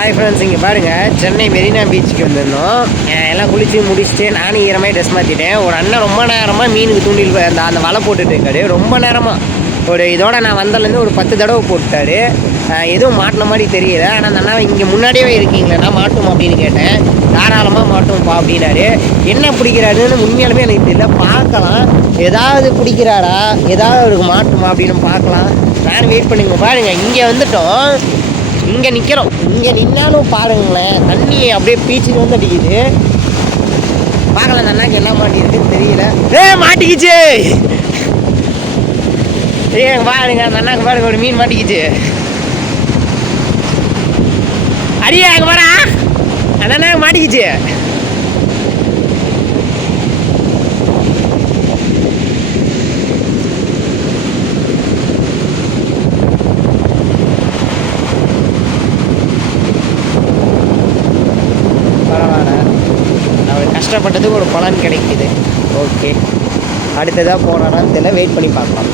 Hi friends, இங்கே பாருங்கள், சென்னை மெரினா பீச்சுக்கு வந்திருந்தோம். எல்லாம் குளித்து முடிச்சுட்டு நானும் ஈரமாக ட்ரெஸ் மாற்றிட்டேன். ஒரு அண்ணன் ரொம்ப நேரமாக மீனுக்கு தூண்டில் அந்த வலை போட்டுட்டு இருக்காரு. ரொம்ப நேரமாக இதோட நான் வந்ததுலேருந்து ஒரு 10 தடவை போட்டுட்டாரு. எதுவும் மாட்டின மாதிரி தெரியல. ஆனால் அந்த அண்ணா இங்கே முன்னாடியே இருக்கீங்களேண்ணா மாட்டும் அப்படின்னு கேட்டேன். தாராளமாக மாட்டும்ப்பா அப்படின்னாரு. என்ன பிடிக்கிறாருன்னு உண்மையாலுமே எனக்கு தெரியல. பார்க்கலாம், ஏதாவது பிடிக்கிறாரா, ஏதாவது அவருக்கு மாட்டுமா அப்படின்னு பார்க்கலாம். நான் வெயிட் பண்ணிங்க. பாருங்கள், இங்கே வந்துட்டோம், இங்கே நிற்கிறோம். இங்கே நின்னாலும் பாருங்களேன், தண்ணி அப்படியே பீச்சுக்கு வந்து அடிக்குது. பார்க்கலாம் அந்த அண்ணாக்கு என்ன மாட்டிருக்குன்னு தெரியல. மாட்டிக்கிச்சு. பாருங்க, அந்த அண்ணாக்கு பாருங்க, ஒரு மீன் மாட்டிக்கிச்சு. அரியா அங்கே பாரா, அந்த அண்ணாக்கு மாட்டிக்கிச்சு. கஷ்டப்பட்டதுக்கு ஒரு பலன் கிடைக்குது. ஓகே, அடுத்ததாக போகிறானான்னு தெரியல, வெயிட் பண்ணி பார்க்கலாம்.